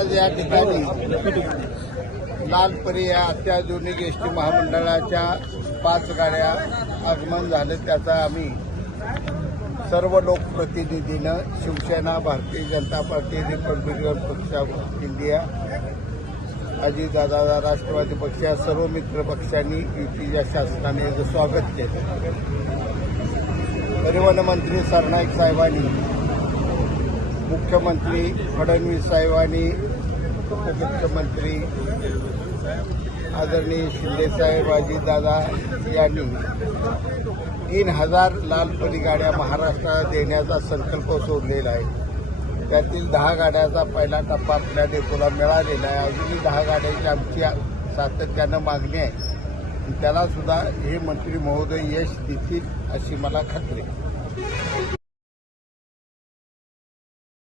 आज या ठिकाणी लालपरी या अत्याधुनिक एस टी महामंडळाच्या पाच गाड्या आगमन झाले. त्याचा आम्ही सर्व लोकप्रतिनिधीनं शिवसेना भारतीय जनता पार्टी रिपब्लिकन पक्ष ऑफ इंडिया अजितदादा राष्ट्रवादी पक्ष या सर्व मित्र पक्षांनी युतीच्या शासनाने याचं स्वागत केलं. परिवहन मंत्री सरनाईक साहेबांनी मुख्यमंत्री फडणवीस साहेबांनी उपमुख्यमंत्री आदरणीय शिंदेसाहेब अजितदादा यांनी तीन हजार लालपरी गाड्या महाराष्ट्राला देण्याचा संकल्प सोडलेला आहे. त्यातील दहा गाड्याचा पहिला टप्पा आपल्या डेपोला मिळालेला आहे. अजूनही दहा गाड्यांची आमची सातत्यानं मागणी आहे. त्यालासुद्धा त्याला सुद्धा हे मंत्री महोदय यश देतील अशी मला खात्री आहे.